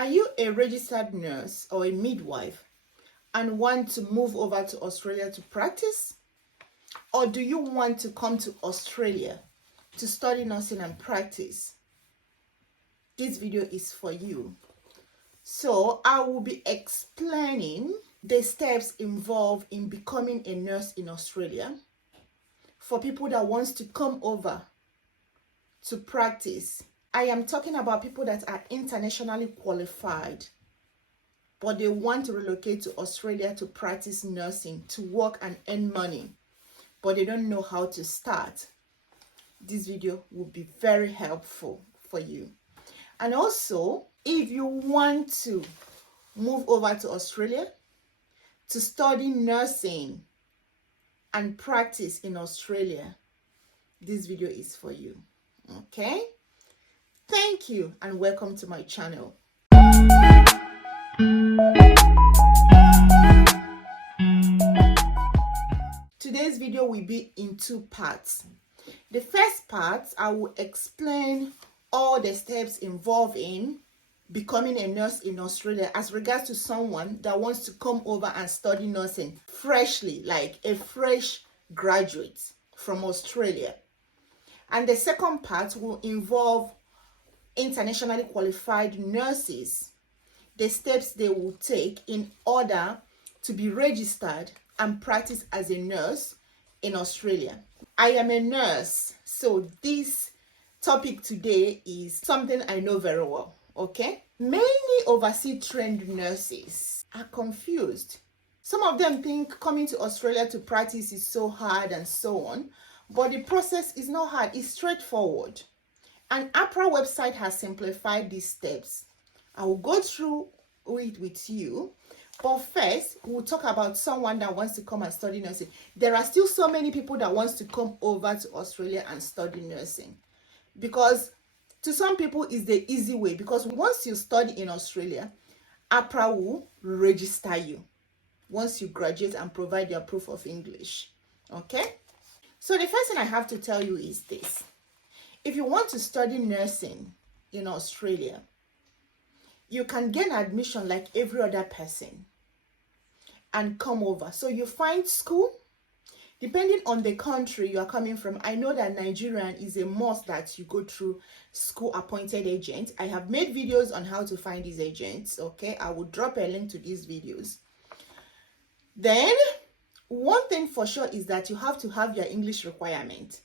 Are you a registered nurse or a midwife and want to move over to Australia to practice? Or do you want to come to Australia to study nursing and practice? This video is for you. So I will be explaining the steps involved in becoming a nurse in Australia for people that wants to come over to practice. I am talking about people that are internationally qualified, but they want to relocate to Australia to practice nursing, to work and earn money, but they don't know how to start. This video will be very helpful for you. And also, if you want to move over to Australia to study nursing and practice in Australia, this video is for you. Okay? Thank you and welcome to my channel. Today's video will be in two parts. The first part, I will explain all the steps involved in becoming a nurse in Australia as regards to someone that wants to come over and study nursing freshly, like a fresh graduate from Australia. And the second part will involve internationally qualified nurses, the steps they will take in order to be registered and practice as a nurse in Australia. I am a nurse, so this topic today is something I know very well, okay? Many overseas trained nurses are confused. Some of them think coming to Australia to practice is so hard and so on, but the process is not hard, it's straightforward. And AHPRA website has simplified these steps. I will go through it with you, but first we'll talk about someone that wants to come and study nursing. There are still so many people that wants to come over to Australia and study nursing, because to some people it's the easy way, because once you study in Australia, AHPRA will register you once you graduate and provide your proof of English. Okay? So the first thing I have to tell you is this. If you want to study nursing in Australia, you can gain admission like every other person and come over. So you find school, depending on the country you are coming from. I know that Nigerian is a must that you go through school appointed agents. I have made videos on how to find these agents, okay? I will drop a link to these videos. Then, one thing for sure is that you have to have your English requirement.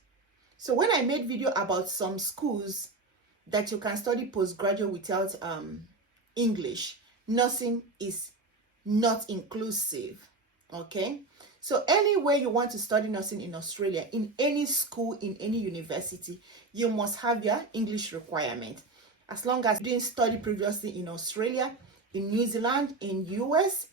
So when I made video about some schools that you can study postgraduate without English, nursing is not inclusive, okay? So anywhere you want to study nursing in Australia, in any school, in any university, you must have your English requirement. As long as you didn't study previously in Australia, in New Zealand, in US,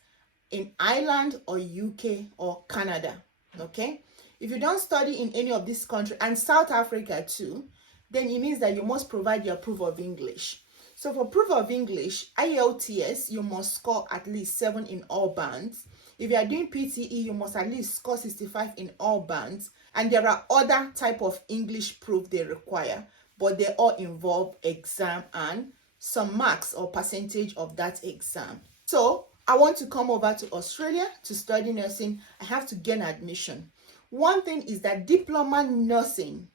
in Ireland or UK or Canada, okay? If you don't study in any of these countries, and South Africa too, then it means that you must provide your proof of English. So for proof of English, IELTS, you must score at least 7 in all bands. If you are doing PTE, you must at least score 65 in all bands. And there are other type of English proof they require, but they all involve exam and some marks or percentage of that exam. So I want to come over to Australia to study nursing. I have to gain admission. One thing is that diploma nursing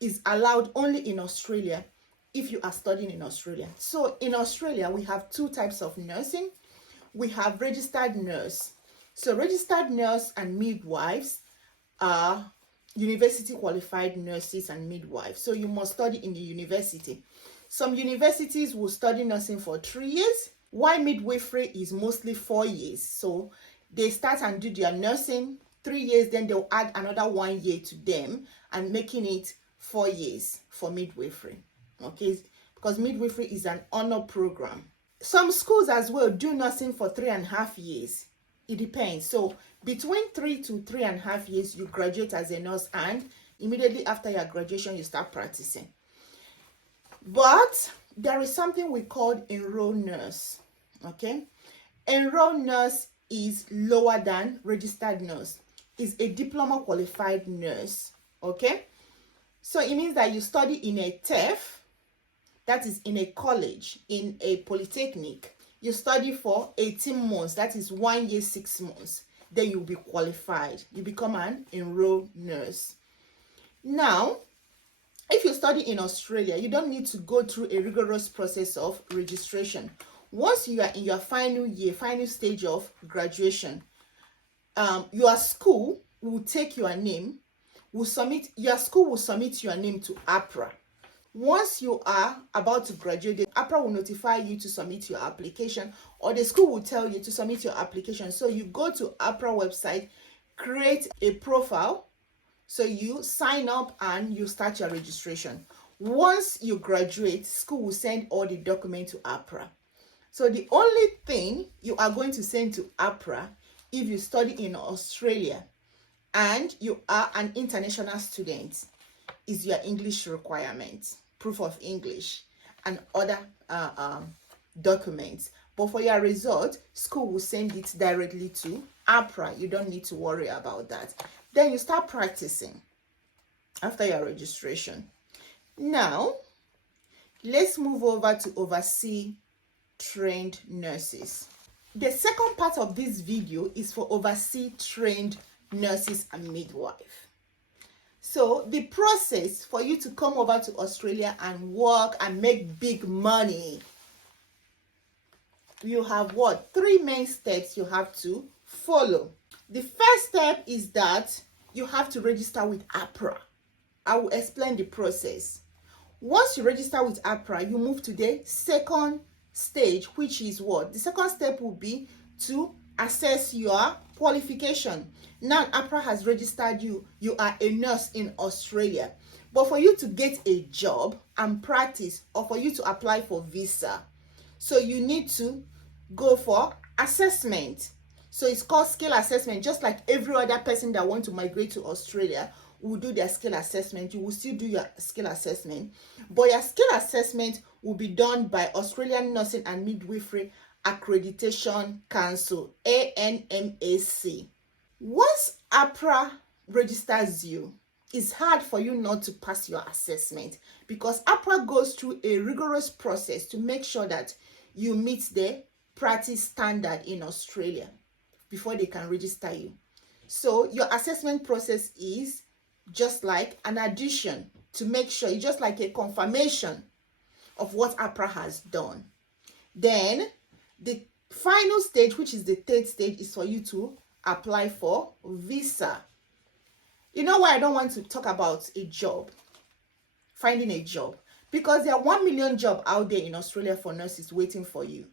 is allowed only in Australia if you are studying in Australia. So in Australia, we have two types of nursing. We have registered nurse. So registered nurse and midwives are university qualified nurses and midwives. So you must study in the university. Some universities will study nursing for 3 years, while midwifery is mostly 4 years. So they start and do their nursing 3 years, then they'll add another 1 year to them and making it 4 years for midwifery, okay? Because midwifery is an honor program. Some schools as well do nursing for 3.5 years. It depends. So between 3 to 3.5 years, you graduate as a nurse, and immediately after your graduation, you start practicing. But there is something we call enrolled nurse, okay? Enrolled nurse is lower than registered nurse. Is a diploma qualified nurse, okay? So it means that you study in a TEF, that is in a college, in a polytechnic, you study for 18 months, that is 1 year, 6 months. Then you'll be qualified. You become an enrolled nurse. Now, if you study in Australia, you don't need to go through a rigorous process of registration. Once you are in your final year, final stage of graduation, your school will take your name, your school will submit your name to AHPRA. Once you are about to graduate, AHPRA will notify you to submit your application, or the school will tell you to submit your application. So you go to AHPRA website, create a profile, so you sign up and you start your registration. Once you graduate, school will send all the documents to AHPRA. So the only thing you are going to send to AHPRA if you study in Australia and you are an international student is your English requirement, proof of English, and other documents. But for your result, school will send it directly to AHPRA. You don't need to worry about that. Then you start practicing after your registration. Now, let's move over to overseas trained nurses. The second part of this video is for overseas trained nurses and midwife. So the process for you to come over to Australia and work and make big money, you have what? 3 main steps you have to follow. The first step is that you have to register with AHPRA. I will explain the process. Once you register with AHPRA, you move to the second stage, which is what? The second step will be to assess your qualification. Now AHPRA has registered you. You are a nurse in Australia. But for you to get a job and practice, or for you to apply for visa, so you need to go for assessment. So it's called skill assessment. Just like every other person that wants to migrate to Australia will do their skill assessment, you will still do your skill assessment. But your skill assessment will be done by Australian Nursing and Midwifery Accreditation Council, ANMAC. Once AHPRA registers you, it's hard for you not to pass your assessment, because AHPRA goes through a rigorous process to make sure that you meet the practice standard in Australia before they can register you. So your assessment process is just like an addition to make sure, it's just like a confirmation of what AHPRA has done. Then the final stage, which is the third stage, is for you to apply for visa. You know why I don't want to talk about a job, finding a job? Because there are 1 million jobs out there in Australia for nurses waiting for you.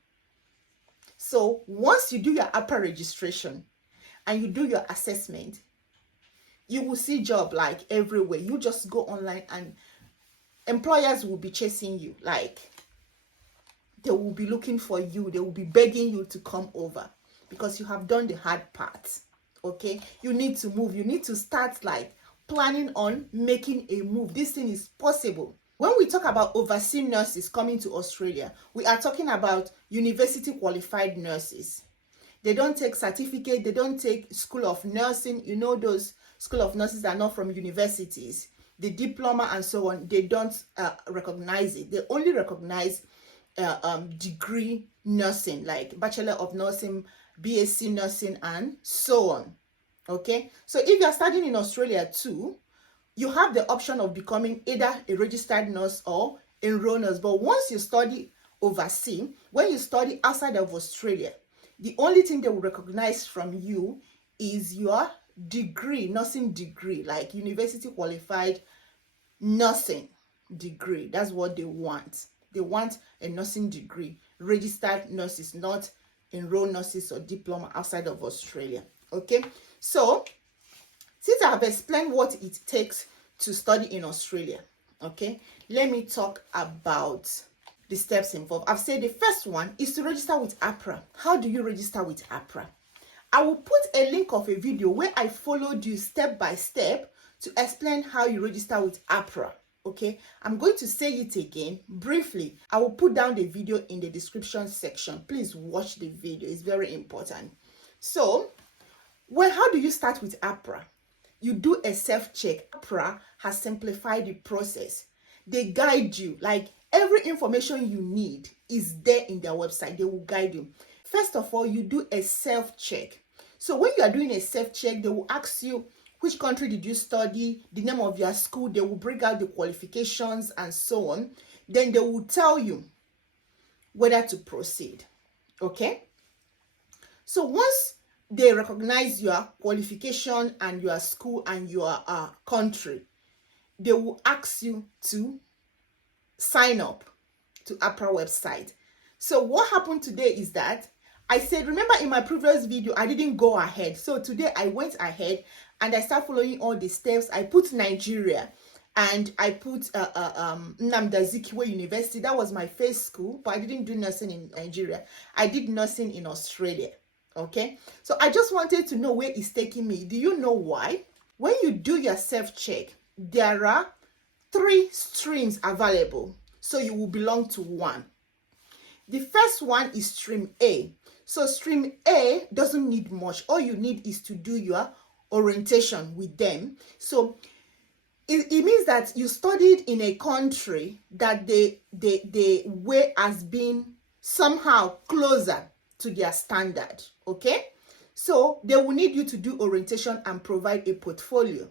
So once you do your AHPRA registration and you do your assessment, you will see job like everywhere. You just go online and employers will be chasing you. Like, they will be looking for you. They will be begging you to come over because you have done the hard part. Okay, you need to move. You need to start like planning on making a move. This thing is possible. When we talk about overseas nurses coming to Australia, we are talking about university qualified nurses. They don't take certificate. They don't take school of nursing. You know, those school of nurses are not from universities. The diploma and so on, they don't recognize it. They only recognize degree nursing, like Bachelor of Nursing, BSc Nursing, and so on. Okay, so if you're studying in Australia too, you have the option of becoming either a registered nurse or enrolled nurse. But once you study overseas, when you study outside of Australia, the only thing they will recognize from you is your degree, nursing degree, like university qualified nursing degree. That's what they want. They want a nursing degree, registered nurses, not enrolled nurses or diploma outside of Australia. Okay, so since I have explained what it takes to study in Australia, okay, let me talk about the steps involved. I've said the first one is to register with AHPRA. How do you register with AHPRA? I will put a link of a video where I followed you step by step to explain how you register with AHPRA. Okay, I'm going to say it again briefly. I will put down the video in the description section. Please watch the video. It's very important. So, well, how do you start with AHPRA? You do a self-check. AHPRA has simplified the process. They guide you, like Every information you need is there in their website. They will guide you. First of all, you do a self-check. So when you are doing a self-check, they will ask you which country did you study, the name of your school, they will bring out the qualifications and so on. Then they will tell you whether to proceed. Okay? So once they recognize your qualification and your school and your country, they will ask you to sign up to AHPRA website. So what happened today is that I said, remember in my previous video, I didn't go ahead. So today I went ahead and I started following all the steps. I put Nigeria and I put Nnamdi Azikiwe University. That was my first school, but I didn't do nursing in Nigeria. I did nursing in Australia. Okay, so I just wanted to know where it's taking me. Do you know why? When you do your self-check, there are 3 streams available, so you will belong to one. The first one is stream A. So stream A doesn't need much. All you need is to do your orientation with them. So it means that you studied in a country that the way has been somehow closer to their standard. Okay, so they will need you to do orientation and provide a portfolio.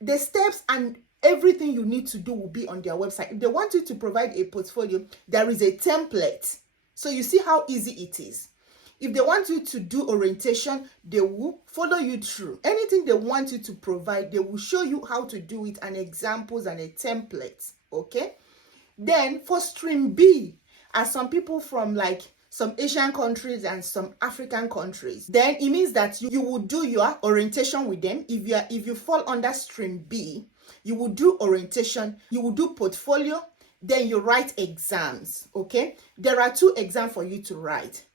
The steps and everything you need to do will be on their website. If they want you to provide a portfolio, there is a template. So you see how easy it is. If they want you to do orientation, they will follow you through. Anything they want you to provide, they will show you how to do it and examples and a template. Okay? Then for stream B, as some people from like some Asian countries and some African countries, then it means that you will do your orientation with them. If you fall under stream B, you will do orientation, you will do portfolio, then you write exams. Okay, there are 2 exams for you to write.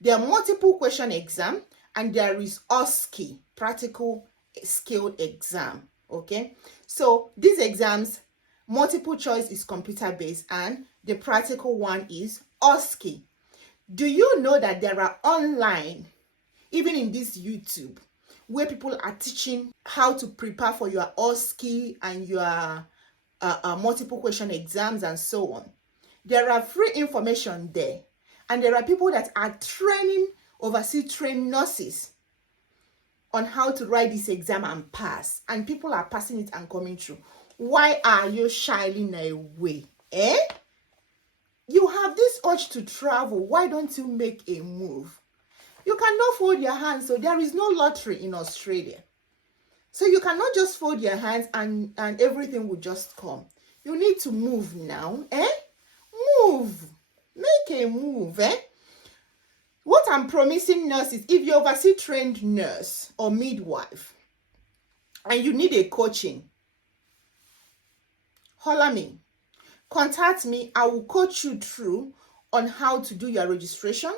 There are multiple question exam and there is OSCE, practical skill exam. Okay, so these exams, multiple choice is computer based and the practical one is OSCE. Do you know that there are online, even in this YouTube, where people are teaching how to prepare for your OSCE and your multiple question exams and so on? There are free information there. And there are people that are training, overseas trained nurses on how to write this exam and pass. And people are passing it and coming through. Why are you shying away? Eh? You have this urge to travel. Why don't you make a move? You cannot fold your hands, so there is no lottery in Australia. So you cannot just fold your hands and everything will just come. You need to move now. Eh? Move. Make a move. Eh? What I'm promising nurses, if you're overseas trained nurse or midwife and you need a coaching, holler me. Contact me. I will coach you through on how to do your registration,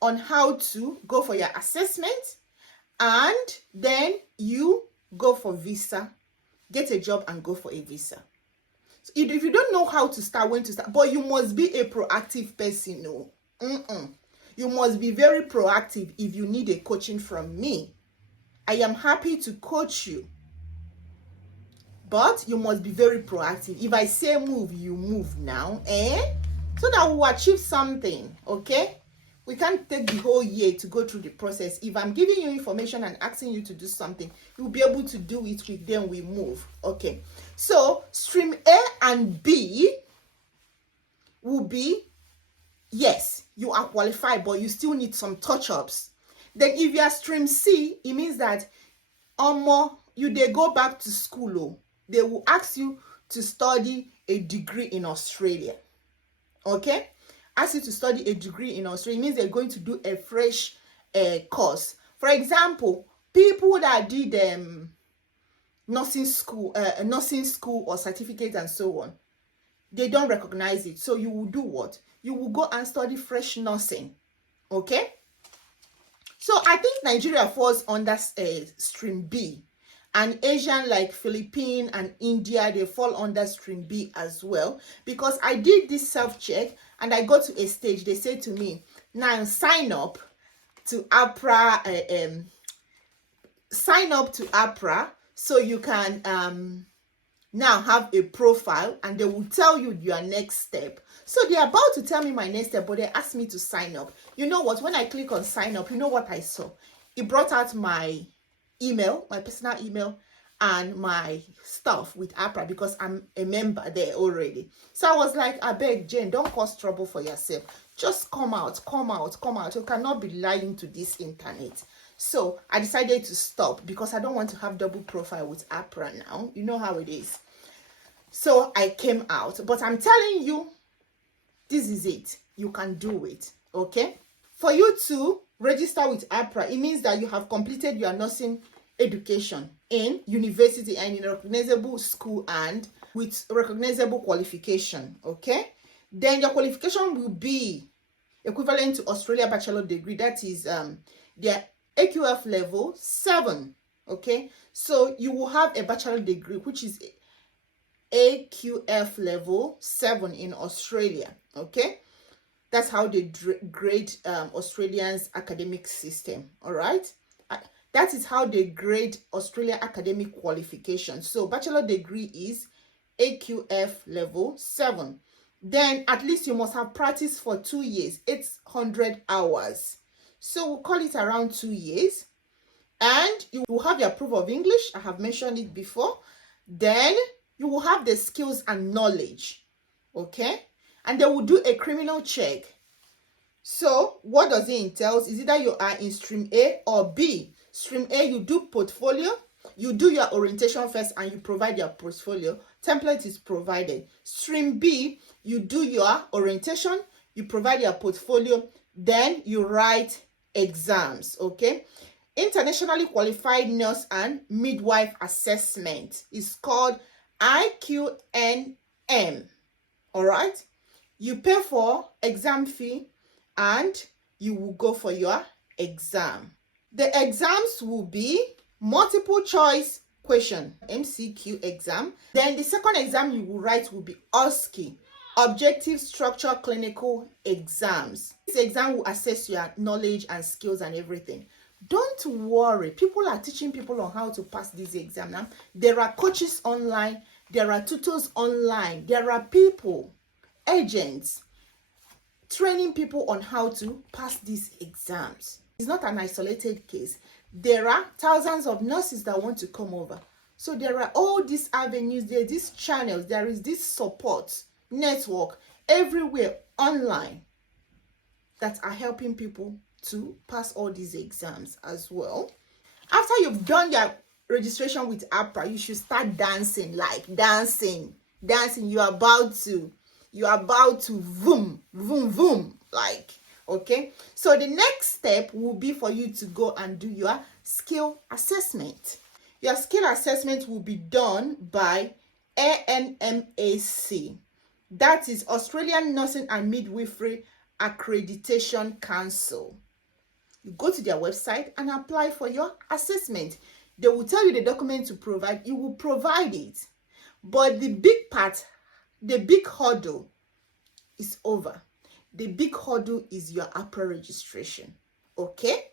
on how to go for your assessment, and then you go for visa, get a job and go for a visa. So if you don't know how to start, when to start, but you must be a proactive person. No. You must be very proactive if you need a coaching from me. I am happy to coach you. But you must be very proactive. If I say move, you move now. So that we'll achieve something. Okay? We can't take the whole year to go through the process. If I'm giving you information and asking you to do something, you'll be able to do it with them. We move. Okay. So stream A and B will be, yes, you are qualified, but you still need some touch-ups. Then if you are stream C, it means that they go back to school. Oh, they will ask you to study a degree in Australia. Okay? Ask you to study a degree in Australia. It means they're going to do a fresh course. For example, people that did nursing school or certificate and so on, they don't recognize it. So you will do what? You will go and study fresh nursing. Okay? So I think Nigeria falls under stream B. And Asian like Philippines and India, they fall under stream B as well. Because I did this self-check and I got to a stage, they said to me, now sign up to AHPRA, sign up to AHPRA so you can now have a profile, and they will tell you your next step. So they're about to tell me my next step, but they asked me to sign up. You know what? When I click on sign up, you know what I saw? It brought out my email, my personal email, and my stuff with AHPRA, because I'm a member there already. So I was like, I beg, Jane, don't cause trouble for yourself. Just come out. You cannot be lying to this internet. So I decided to stop, because I don't want to have double profile with AHPRA now. You know how it is. So I came out, but I'm telling you, this is it. You can do it, okay? For you to register with AHPRA, it means that you have completed your nursing education in university and in a recognizable school and with recognizable qualification, okay? Then your qualification will be equivalent to Australia bachelor degree. That is their AQF level 7, okay? So you will have a bachelor degree, which is AQF level 7 in Australia, okay? That's how they grade Australians' academic system, all right? That is how they grade Australia academic qualification. So bachelor degree is AQF level 7. Then at least you must have practiced for 2 years, 800 hours. So we'll call it around 2 years. And you will have your proof of English. I have mentioned it before. Then you will have the skills and knowledge, okay? And they will do a criminal check. So what does it entail? Is either you are in stream A or B. Stream A, you do portfolio, you do your orientation first, and you provide your portfolio. Template is provided. Stream B, you do your orientation, you provide your portfolio, then you write exams, okay? Internationally qualified nurse and midwife assessment is called IQNM, all right? You pay for exam fee and you will go for your exam. The exams will be multiple choice question, MCQ exam. Then the second exam you will write will be OSCE, Objective Structure Clinical Exams. This exam will assess your knowledge and skills and everything. Don't worry, people are teaching people on how to pass this exam now. There are coaches online, there are tutors online, there are people, agents, training people on how to pass these exams. It's not an isolated case. There are thousands of nurses that want to come over. So there are all these avenues, there are these channels, there is this support network everywhere online that are helping people to pass all these exams as well. After you've done your registration with AHPRA, you should start dancing, like dancing. You're about to vroom, vroom, vroom, like, okay? So the next step will be for you to go and do your skill assessment. Your skill assessment will be done by ANMAC. That is Australian Nursing and Midwifery Accreditation Council. You go to their website and apply for your assessment. They will tell you the document to provide. You will provide it. But the big part, the big hurdle is over. The big hurdle is your AHPRA registration. Okay?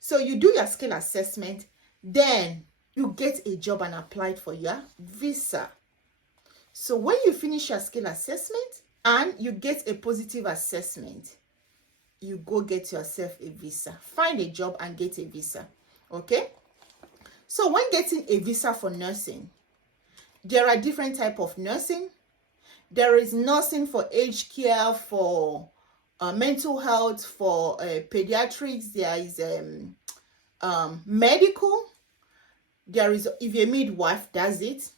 So you do your skill assessment, then you get a job and apply for your visa. So when you finish your skill assessment and you get a positive assessment, you go get yourself a visa. Find a job and get a visa. Okay? So when getting a visa for nursing, there are different types of nursing. There is nursing for aged care, for mental health, for pediatrics. There is medical. There is, if you're a midwife, does it.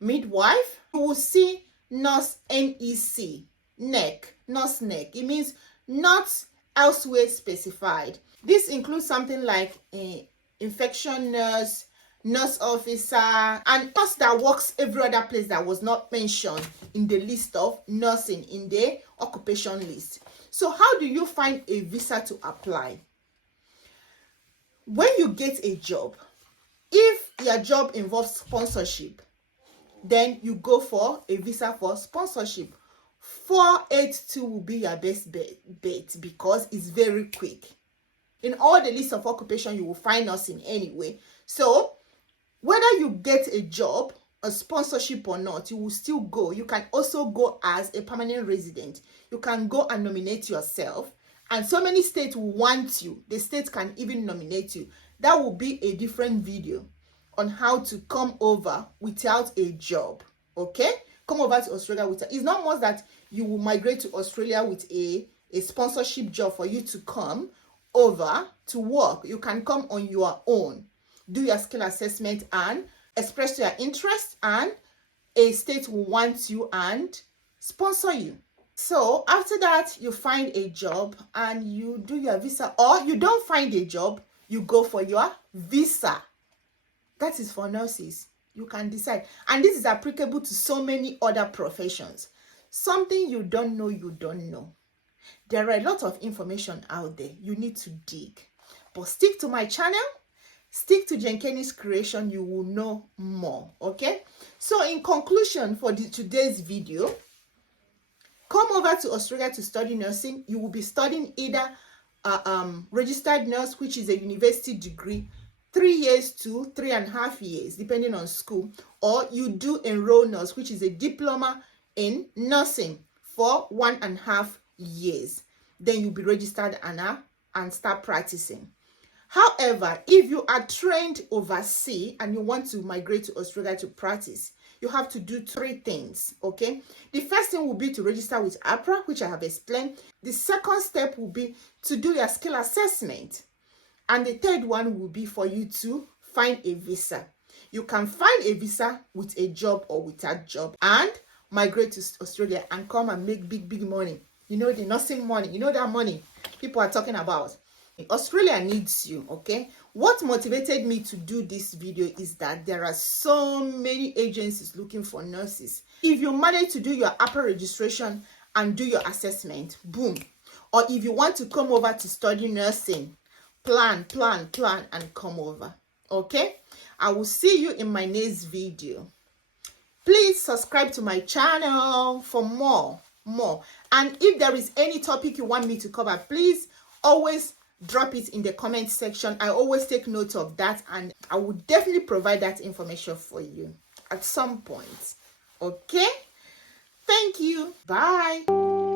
Midwife, you will see nurse NEC, neck, nurse neck. It means not elsewhere specified. This includes something like infection nurse, nurse officer, and nurse that works every other place that was not mentioned in the list of nursing in the occupation list. So how do you find a visa to apply? When you get a job, if your job involves sponsorship, then you go for a visa for sponsorship. 482 will be your best bet because it's very quick. In all the list of occupation, you will find nursing anyway. So whether you get a job a sponsorship or not, you will still go. You can also go as a permanent resident. You can go and nominate yourself, and so many states will want you. The state can even nominate you. That will be a different video on how to come over without a job. Okay, come over to Australia without. It's not much that you will migrate to Australia with a sponsorship job for you to come over to work. You can come on your own, do your skill assessment and express your interest, and a state will want you and sponsor you. So after that, you find a job and you do your visa, or you don't find a job, you go for your visa. That is for nurses. You can decide. And this is applicable to so many other professions. Something you don't know, you don't know. There are a lot of information out there. You need to dig. But stick to my channel. Stick to Jenkenny's creation. You will know more. Okay? So in conclusion for today's video, come over to Australia to study nursing. You will be studying either registered nurse, which is a university degree, 3 years to 3.5 years, depending on school, or you do enroll nurse, which is a diploma in nursing for 1.5 years. Then you'll be registered and start practicing. However, if you are trained overseas and you want to migrate to Australia to practice, you have to do 3 things, okay? The first thing will be to register with AHPRA, which I have explained. The second step will be to do your skill assessment. And the third one will be for you to find a visa. You can find a visa with a job or without job and migrate to Australia and come and make big money. You know, the nursing money. You know that money people are talking about. Australia needs you, okay? What motivated me to do this video is that there are so many agencies looking for nurses. If you manage to do your AHPRA registration and do your assessment, boom. Or if you want to come over to study nursing, plan and come over, okay? I will see you in my next video. Please subscribe to my channel for more. And if there is any topic you want me to cover, please always drop it in the comment section. I always take note of that, and I will definitely provide that information for you at some point. Okay? Thank you. Bye.